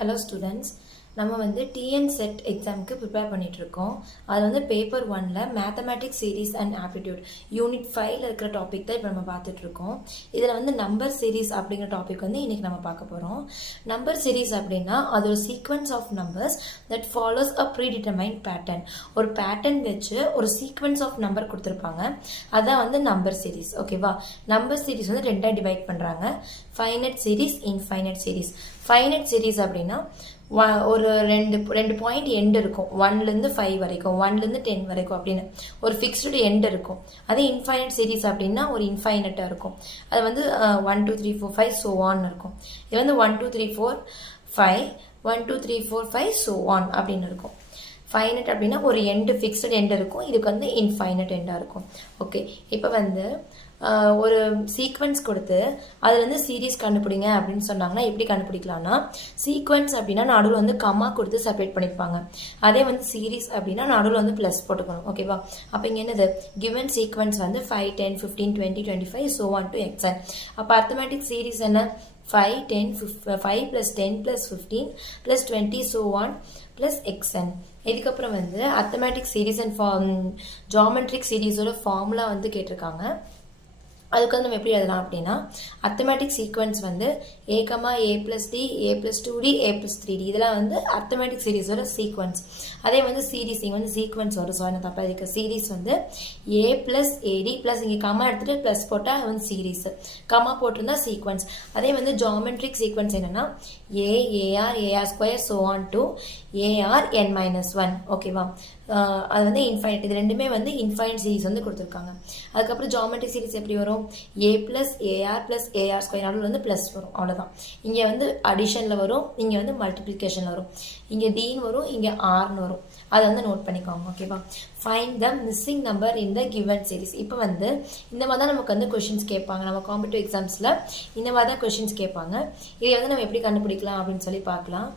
Hello students, நம்ம வந்து TN set எக்ஸாமுக்கு ப்ரிப்பேர் பண்ணிட்டு இருக்கோம். அது வந்து பேப்பர் 1ல mathematics series and aptitude unit 5ல இருக்கிற டாபிக் தான் இப்போ நம்ம பார்த்துட்டு இருக்கோம். இதில் வந்து நம்பர் சீரிஸ் அப்படிங்கிற டாபிக் வந்து இன்னைக்கு நம்ம பார்க்க போகிறோம். நம்பர் சீரிஸ் அப்படின்னா அது ஒரு sequence of numbers that follows a predetermined pattern. ஒரு பேட்டர்ன் வச்சு ஒரு சீக்வன்ஸ் ஆஃப் நம்பர் கொடுத்துருப்பாங்க, அதான் வந்து நம்பர் சீரிஸ். ஓகேவா? நம்பர் சீரிஸ் வந்து ரெண்டாக டிவைட் பண்ணுறாங்க, finite series, infinite series. Finite series அப்படின்னா ஒரு ரெண்டு பாயிண்ட் எண்ட் இருக்கும், 1லேருந்து 5 வரைக்கும், 1லேருந்து 10 வரைக்கும் அப்படின்னு ஒரு ஃபிக்ஸ்டு எண்ட் இருக்கும். அதே இன்ஃபைனைட் சீரிஸ் அப்படின்னா ஒரு இன்ஃபைனட்டாக இருக்கும். அது வந்து 1 2 3 4 5 ஸோ ஆன் இருக்கும். இது வந்து 1 2 3 4 5 1 2 3 4 5 ஸோ ஆன் அப்படின்னு இருக்கும். ஃபைனட் அப்படின்னா ஒரு எண்டு ஃபிக்ஸ்டு எண்ட் இருக்கும், இதுக்கு வந்து இன்ஃபைனட் எண்டாக இருக்கும். ஓகே, இப்போ வந்து ஒரு சீக்வன்ஸ் கொடுத்து அதுலேருந்து சீரீஸ் கண்டுபிடிங்க அப்படின்னு சொன்னாங்கன்னா எப்படி கண்டுபிடிக்கலாம்னா, சீக்வன்ஸ் அப்படின்னா நடுவில் வந்து கம்மா கொடுத்து செப்பரேட் பண்ணியிருப்பாங்க. அதே வந்து சீரீஸ் அப்படின்னா நடுவில் வந்து ப்ளஸ் போட்டுக்கணும். ஓகேவா? அப்போ இங்கே என்னது, கிவன் சீக்வன்ஸ் வந்து 5 10 15 20 25 ஸோ ஆன் டு எக்ஸன். அப்போ அர்த்தமேட்டிக் சீரீஸ் என்ன, 5 10 5 + 10 + 15 + 20 ஸோ ஆன் ப்ளஸ் எக்ஸன். இதுக்கப்புறம் வந்து அர்த்தமேட்டிக் சீரீஸ் அண்ட் ஜாமெட்ரிக் சீரீஸோட ஃபார்முலா வந்து கேட்டிருக்காங்க. அதுக்கு வந்து நம்ம எப்படி எழுதலாம் அப்படின்னா, அர்த்தமேட்டிக் சீக்வன்ஸ் வந்து a, a + d, a + 2d, a + 3d, இதெல்லாம் வந்து அர்த்தமேட்டிக் சீரீஸோட சீக்வன்ஸ். அதே வந்து சீரீஸ், இங்கே வந்து சீக்வன்ஸ் வரும். ஸோ என்ன தப்பா இருக்க, சீரீஸ் வந்து a + ad ப்ளஸ் இங்கே கம்மா எடுத்துகிட்டு ப்ளஸ் போட்டால் வந்து சீரீஸ், கம்மா போட்டிருந்தா சீக்வன்ஸ். அதே வந்து ஜாமெட்ரிக் சீக்வன்ஸ் என்னென்னா a, ar² so on to arn-1. ஓகேவா? அது வந்து இன்ஃபைனைட். இது ரெண்டுமே வந்து இன்ஃபைனைட் சீரீஸ் வந்து கொடுத்துருக்காங்க. அதுக்கப்புறம் ஜாமெட்ரிக் சீரீஸ் எப்படி வரும், a + ar + ar² நடுவில் வந்து ப்ளஸ் வரும், அவ்வளோதான். இங்கே வந்து அடிஷனில் வரும், இங்கே வந்து மல்டிப்ளிகேஷனில் வரும், இங்கே dன்னு வரும், இங்கே rன்னு வரும். அதை வந்து நோட் பண்ணிக்கோங்க. ஓகேவா? Find the missing number in the given series. இப்போ வந்து இந்த மாதிரி தான் நமக்கு வந்து கொஷின்ஸ் கேட்பாங்க. நம்ம காம்படிட்டிவ் எக்ஸாம்ஸில் இந்த மாதிரி தான் கொஷின்ஸ் கேட்பாங்க. இதை வந்து நம்ம எப்படி கண்டுபிடிக்கலாம் அப்படின்னு சொல்லி பார்க்கலாம்.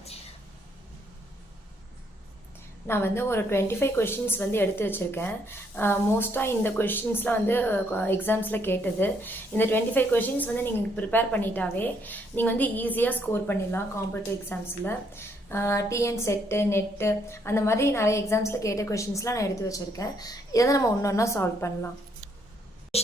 நான் வந்து ஒரு 25 கொஷின்ஸ் வந்து எடுத்து வச்சுருக்கேன். மோஸ்ட்டாக இந்த கொஷின்ஸ்லாம் வந்து எக்ஸாம்ஸில் கேட்டது. இந்த 25 கொஷின்ஸ் வந்து நீங்கள் ப்ரிப்பேர் பண்ணிட்டாவே நீங்கள் வந்து ஈஸியாக ஸ்கோர் பண்ணிடலாம் காம்படிட்டிவ் எக்ஸாம்ஸில். டிஎன் செட்டு, நெட்டு, அந்த மாதிரி நிறைய எக்ஸாம்ஸில் கேட்ட கொஷின்ஸ்லாம் நான் எடுத்து வச்சுருக்கேன். இதை தான் நம்ம ஒன்று ஒன்றா சால்வ் பண்ணலாம்.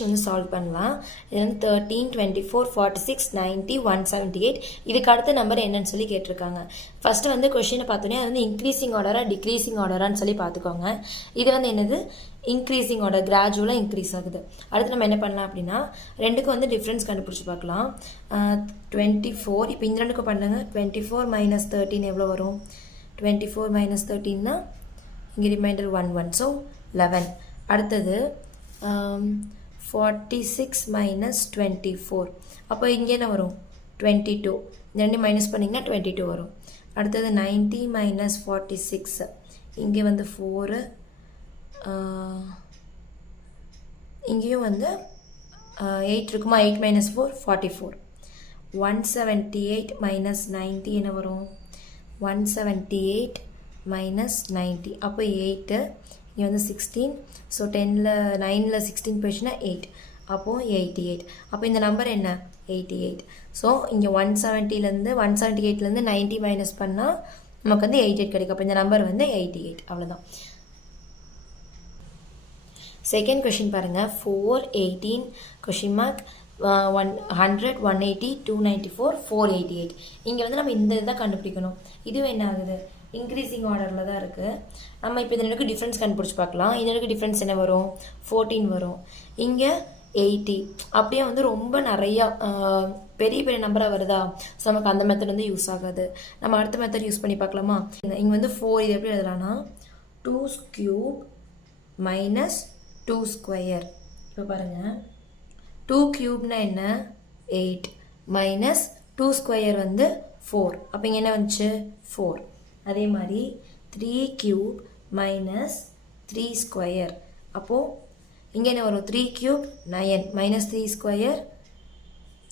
வந்து சால்வ் பண்ணலாம். இது வந்து 13 24 46 90 178. இதுக்கு அடுத்த நம்பர் என்னன்னு சொல்லி கேட்டிருக்காங்க. ஃபர்ஸ்ட் வந்து கொஸ்டினை பார்த்தோன்னே அது வந்து இன்க்ரீசிங் ஆர்டரா டிக்ரீசிங் ஆர்டரான்னு சொல்லி பார்த்துக்கோங்க. இது வந்து என்னது, இன்க்ரீசிங் ஆர்டர், கிராஜுவலாக இன்க்ரீஸ் ஆகுது. அடுத்து நம்ம என்ன பண்ணலாம் அப்படின்னா, ரெண்டுக்கும் வந்து டிஃப்ரென்ஸ் கண்டுபிடிச்சி பார்க்கலாம். 24, இப்போ இந்த ரெண்டுக்கும் பண்ணுங்க. 24 - 13 எவ்வளோ வரும், 24 - 13னா இங்கே ரிமைண்டர் 1 1, ஸோ 11. அடுத்தது 46 - 24, அப்போ இங்கே என்ன வரும், 22. இந்த ரெண்டு மைனஸ் பண்ணிங்கன்னா 22 வரும். அடுத்தது 90 - 46, இங்கே வந்து 4, இங்கேயும் வந்து 8 இருக்குமா, 8 - 4 44. 178 - 90 என்ன வரும், 178 - 90, அப்போ 8, இங்கே வந்து 16, ஸோ 9ல் 16 போயிடுச்சுன்னா 8, அப்போது 88. அப்போ இந்த நம்பர் என்ன, 88. ஸோ இங்கே 178லேருந்து 90 மைனஸ் பண்ணால் நமக்கு வந்து 88 கிடைக்கும். அப்போ இந்த நம்பர் வந்து 88, அவ்வளோதான். செகண்ட் கொஷின் பாருங்கள். 4 18 கொஷின் மார்க் 100 180 294 488. இங்கே வந்து நம்ம இந்த இதை கண்டுபிடிக்கணும். இதுவும் என்ன ஆகுது, இன்க்ரீசிங் ஆர்டரில் தான் இருக்குது. நம்ம இப்போ இதனுக்கு டிஃப்ரென்ஸ் கண்டுபிடிச்சி பார்க்கலாம். இதனுக்கு டிஃப்ரென்ஸ் என்ன வரும், 14 வரும். இங்கே 80. அப்படியே வந்து ரொம்ப நிறையா பெரிய பெரிய நம்பராக வருதா, ஸோ நமக்கு அந்த மெத்தட் வந்து யூஸ் ஆகாது. நம்ம அடுத்த மெத்தட் யூஸ் பண்ணி பார்க்கலாமா. இங்கே வந்து 4, இது எப்படி எழுதலாம்னா 2³ - 2². இப்போ பாருங்கள், 2³ என்ன, 8 -2² வந்து 4, அப்போ இங்கே என்ன வந்துச்சு, 4. அதே மாதிரி 3³ - 3², அப்போது இங்கே என்ன வரும், 3³ 9 -3²,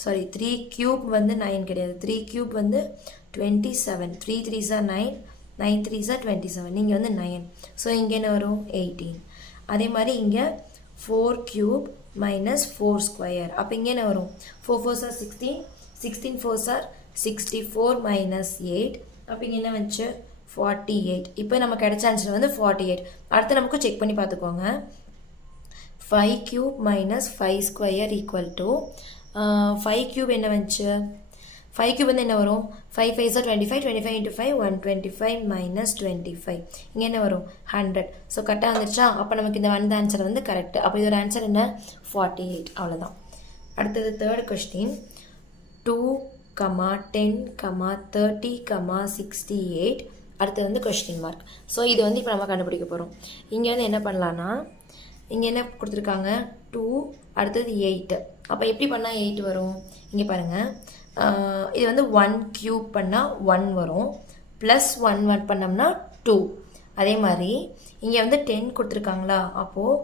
சாரி 3³ வந்து 9 கிடையாது, 3³ வந்து 27, 3 3s are 9, 9 3s are 27, இங்கே வந்து 9, ஸோ இங்கே என்ன வரும், 18. அதே மாதிரி இங்கே 4³ - 4², அப்போ இங்கே என்ன வரும், 4 4s are 16, 16 4s are 64 - 8, அப்போ இங்கே என்ன வந்துச்சு 48. இப்போ நம்ம கிடைச்ச ஆன்சர் வந்து 48. அடுத்து நமக்கு செக் பண்ணி பார்த்துக்கோங்க. 5 cube minus 5 square equal to 5 cube என்ன வந்துச்சு 5 cube வந்து என்ன வரும் 5 5 are 25, 25 into 5 125 minus 25 இங்கே என்ன வரும் 100. ஸோ கரெக்டாக வந்துச்சா? அப்போ நமக்கு இந்த வந்த ஆன்சர் வந்து கரெக்ட். அப்போ இதோட ஆன்சர் என்ன 48. அவ்வளோதான். அடுத்தது தேர்ட் கொஸ்டின் 2, 10, 30, 68. அடுத்தது வந்து கொஸ்டின் மார்க். ஸோ இது வந்து இப்போ நம்ம கண்டுபிடிக்க போகிறோம். இங்கே வந்து என்ன பண்ணலான்னா இங்கே என்ன கொடுத்துருக்காங்க 2, அடுத்தது 8. அப்போ எப்படி பண்ணால் 8 வரும்? இங்கே பாருங்கள், இது வந்து 1 cube பண்ணால் 1 வரும், ப்ளஸ் 1 பண்ணோம்னா 2. அதே மாதிரி இங்கே வந்து 10 கொடுத்துருக்காங்களா, அப்போது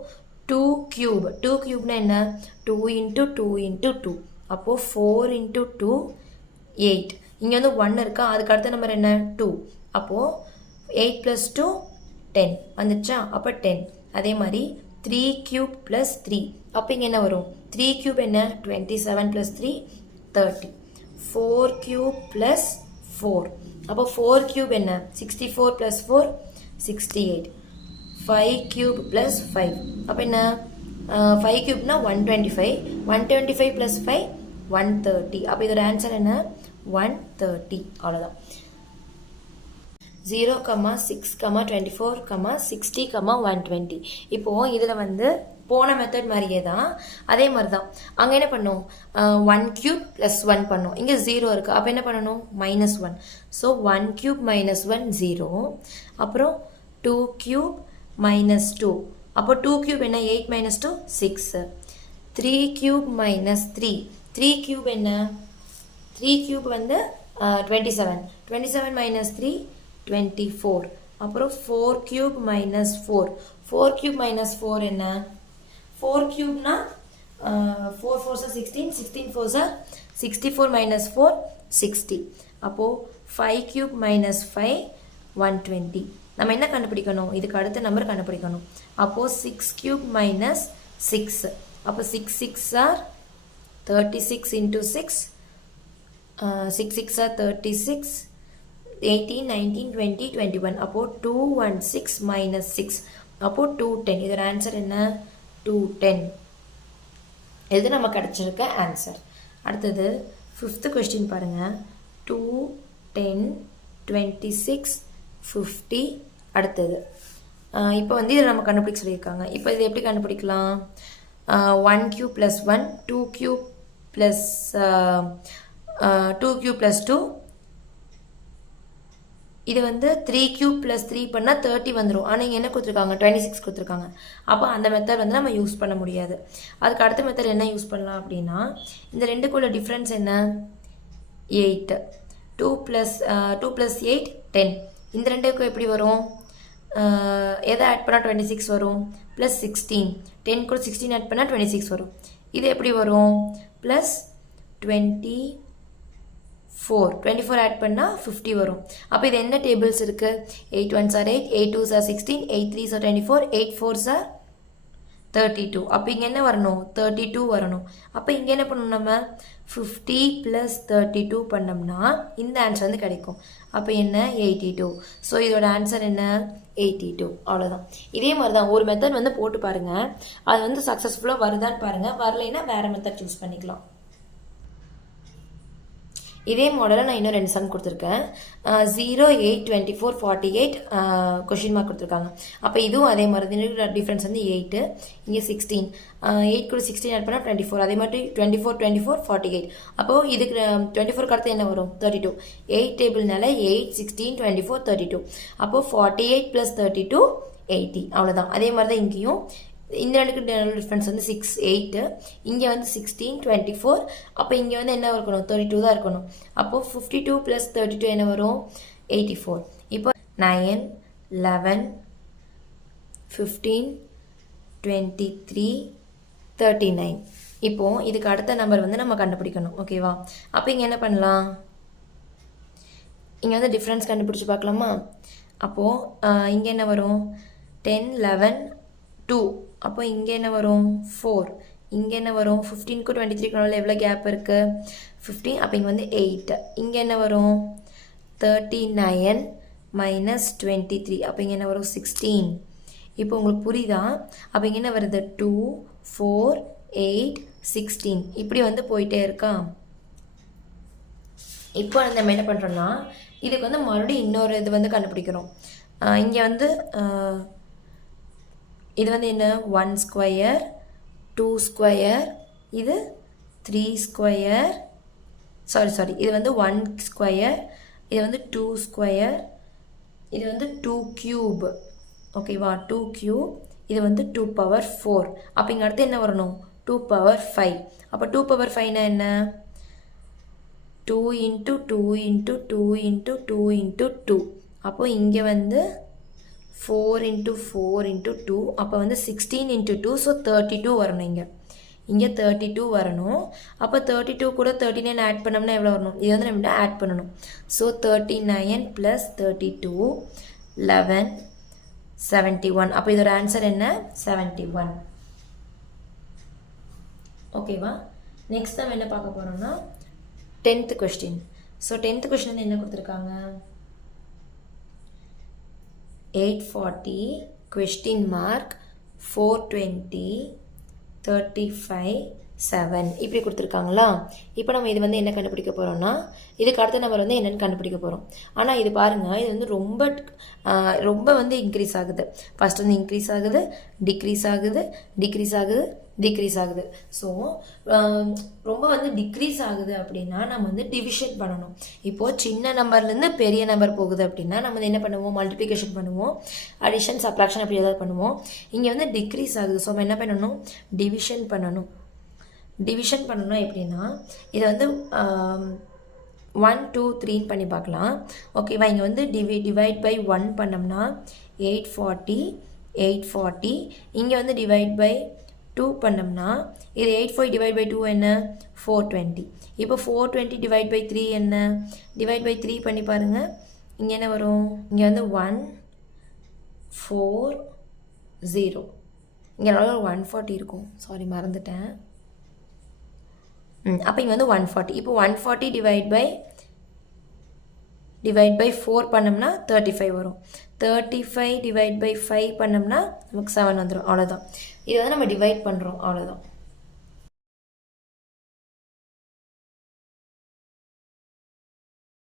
2 cube 2 cube என்ன 2 into 2 into 2. அப்போது 4 into 2 8. இங்கே வந்து 1 இருக்கா, அதுக்கு அடுத்த நம்பர் என்ன 2. அப்போது 8 plus 2 10 வந்துச்சா? அப்போ 10. அதே மாதிரி 3 cube plus 3. அப்போ இங்கே என்ன வரும் 3 cube என்ன 27 plus 3 30. 4 cube plus 4. அப்போ 4 cube என்ன 64 plus 4 68. 5 cube plus 5. அப்போ என்ன 5 cubeனா 125. 125 plus 5 130. அப்போ இதோட ஆன்சர் என்ன 130. அவ்வளோதான். 0, 6, 24, 60, 120. இப்போது இதில் வந்து போன மெத்தட் மாதிரியே தான், அதே மாதிரி தான். அங்கே என்ன பண்ணோம் 1 cube plus 1 பண்ணோம். இங்கே 0 இருக்குது, அப்போ என்ன பண்ணணும் -1. So 1 cube minus 1 0. அப்புறம் 2 cube minus 2. அப்போ 2 cube என்ன 8 minus 2 6. 3 cube minus 3. 3 cube என்ன 3 cube வந்து 27. 27 minus 3 24. அப்புறம் 4 cube minus 4. 4 cube minus 4 என்ன 4 cubeனா 4 4s are 16, 16 4s are 64 minus 4 60. அப்போது 5 cube minus 5 120. நம்ம என்ன கண்டுபிடிக்கணும், இதுக்கு அடுத்த நம்பர் கண்டுபிடிக்கணும். அப்போது 6 cube minus 6. அப்போ 6 6 are 36 into 6. 6 6 are 36. 18, 19, 20, 21. அப்போது 216 minus 6. அப்போது 210. இதோட ஆன்சர் என்ன 210. இது நம்ம கிடச்சிருக்க ஆன்சர். அடுத்தது 5th கொஸ்டின் பாருங்கள். 2, 10, 26, 50. அடுத்தது இப்போ வந்து இதை நம்ம கண்டுபிடிக்க சொல்லியிருக்காங்க. இப்போ இது எப்படி கண்டுபிடிக்கலாம்? 1 cube plus 1, 2 cube plus 2 cube plus 2. இது வந்து 3 cube plus 3 பண்ணால் 30 வந்துடும். ஆனால் இங்கே என்ன கொடுத்துருக்காங்க 26 கொடுத்துருக்காங்க. அப்போ அந்த மெத்தட் வந்து நம்ம யூஸ் பண்ண முடியாது. அதுக்கு அடுத்த மெத்தட் என்ன யூஸ் பண்ணலாம் அப்படின்னா, இந்த ரெண்டுக்குள்ள டிஃப்ரென்ஸ் என்ன 8. 2 plus 8 10. இந்த ரெண்டுக்கும் எப்படி வரும், எதை ஆட் பண்ணால் 26 வரும் ப்ளஸ் 16. 10 கூட 16 ஆட் பண்ணால் 26 வரும். இது எப்படி வரும் ப்ளஸ் 24 ஆட் பண்ணால் 50 வரும். அப்போ இது என்ன டேபிள்ஸ் இருக்குது? 8 1s are 8, 8 2s are 16, 8 3s are 24, 8 4s are 32. அப்போ இங்கே என்ன வரணும் 32 வரணும். அப்போ இங்கே என்ன பண்ணணும், நம்ம 50 + 32 பண்ணோம்னா இந்த ஆன்சர் வந்து கிடைக்கும். அப்போ என்ன 82. ஸோ இதோட ஆன்சர் என்ன 82. அவ்வளோதான். இதே மாதிரி தான் ஒரு மெத்தட் வந்து போட்டு பாருங்கள், அது வந்து சக்ஸஸ்ஃபுல்லாக வருதான்னு பாருங்கள். வரலைன்னா வேறு மெத்தட் சூஸ் பண்ணிக்கலாம். இதே மாடலில் நான் இன்னும் 2 சம் கொடுத்துருக்கேன். 0, 8, 24, 48 கொஷின் மார்க் கொடுத்துருக்காங்க. அப்போ இதுவும் அதே மாதிரி டிஃப்ரென்ஸ் வந்து 8, இங்கே 16. 8 கூட 16 ஆட் பண்ணால் 24. அதே மாதிரி 24 24 48. அப்போது இதுக்கு 24 அடுத்து என்ன வரும் 32. 8 டேபிள்னால 8 16 24 32. அப்போது 48 + 32 80. அவ்வளோதான். அதே மாதிரி தான் இங்கேயும் இந்த ரெண்டுக்கு டிஃப்ரென்ஸ் வந்து 6 8. இங்கே வந்து 16 24. அப்போ இங்கே வந்து என்ன இருக்கணும் 32 தான் இருக்கணும். அப்போது 52 + 32 என்ன வரும் 84. இப்போ 9 11 15 23 39. இப்போது இதுக்கு அடுத்த நம்பர் வந்து நம்ம கண்டுபிடிக்கணும். ஓகேவா? அப்போ இங்கே என்ன பண்ணலாம், இங்கே வந்து டிஃப்ரென்ஸ் கண்டுபிடிச்சி பார்க்கலாமா? அப்போது இங்கே என்ன வரும் 10 11 2. அப்போ இங்கே என்ன வரும் 4. இங்கே என்ன வரும் 15க்கு 23க்கு எவ்வளோ கேப் இருக்குது 15. அப்போ இங்கே வந்து 8. இங்கே என்ன வரும் 39 minus 23. அப்போ இங்கே என்ன வரும் 16. இப்போ உங்களுக்கு புரியுதா? அப்போ இங்கே என்ன வருது 2 4 8 16 இப்படி வந்து போயிட்டே இருக்கா. இப்போ நம்ம என்ன பண்ணுறோன்னா இதுக்கு வந்து மறுபடியும் இன்னொரு இது வந்து கண்டுபிடிக்கிறோம். இங்கே வந்து இது வந்து என்ன 1 ஸ்கொயர் 2 ஸ்கொயர் இது 3 ஸ்கொயர் சாரி இது வந்து 1 ஸ்கொயர் இது வந்து 2 ஸ்கொயர் இது வந்து 2 கியூப் ஓகேவா 2 கியூப் இது வந்து 2 பவர் 4. அப்போ இங்கே அடுத்து என்ன வரணும் 2 பவர் 5. அப்போ 2 பவர் 5னா என்ன 2 into 2 into 2 into 2 into 2. அப்போ இங்கே வந்து 4 into 4 into 2 அப்போ வந்து 16 into 2 ஸோ 32 வரணும். இங்கே 32 வரணும். அப்போ 32 கூட 39 ஆட் பண்ணோம்னா எவ்வளோ வரணும்? இது வந்து நம்ம ஆட் பண்ணணும். ஸோ 39 + 32 11 71. அப்போ இதோட ஆன்சர் என்ன 71. ஓகேவா. நெக்ஸ்ட் நம்ம என்ன பார்க்க போகிறோம்னா 10th question. So 10th question என்ன கொடுத்துருக்காங்க 840 question mark 420 35 7 இப்படி கொடுத்துருக்காங்களா. இப்போ நம்ம இது வந்து என்ன கண்டுபிடிக்க போகிறோம்னா இதுக்கு அடுத்த நம்பர் வந்து என்னென்னு கண்டுபிடிக்க போகிறோம். ஆனால் இது பாருங்கள் இது வந்து ரொம்ப வந்து இன்க்ரீஸ் ஆகுது. ஃபஸ்ட் வந்து இன்க்ரீஸ் ஆகுது டிக்ரீஸ் ஆகுது டிக்ரீஸ் ஆகுது டிக்ரீஸ் ஆகுது. ஸோ ரொம்ப வந்து டிக்ரீஸ் ஆகுது அப்படின்னா நம்ம வந்து டிவிஷன் பண்ணணும். இப்போது சின்ன நம்பர்லேருந்து பெரிய நம்பர் போகுது அப்படின்னா நம்ம வந்து என்ன பண்ணுவோம் மல்டிப்ளிகேஷன் பண்ணுவோம் அடிஷன் சப்ராக்ஷன் அப்படி ஏதாவது பண்ணுவோம். இங்கே வந்து டிக்ரீஸ் ஆகுது ஸோ நம்ம என்ன பண்ணணும் டிவிஷன் பண்ணணும். டிவிஷன் பண்ணணும்னா எப்படின்னா இதை வந்து 1 2 3 பண்ணி பார்க்கலாம். ஓகேவா. இங்கே வந்து டிவைட் பை 1 பண்ணோம்னா 840 இங்கே வந்து டிவைட் பை 2 பண்ணோம்னா இது 840 டிவைட் பை 2 என்ன 420. இப்போ 420 டிவைட் பை 3 என்ன டிவைட் பை 3 பண்ணி பாருங்கள். இங்கே என்ன வரும் இங்கே வந்து 140 இங்கே நல்லா 140 இருக்கும். சாரி மறந்துட்டேன். அப்போ இங்கே வந்து 140. இப்போ 140 டிவைட் பை 4 பண்ணோம்னா 35 வரும். 35 டிவைட் பை 5 பண்ணோம்னா நமக்கு 7 வந்துடும். அவ்வளோதான். இதை வந்து நம்ம டிவைட் பண்ணுறோம். அவ்வளோதான்.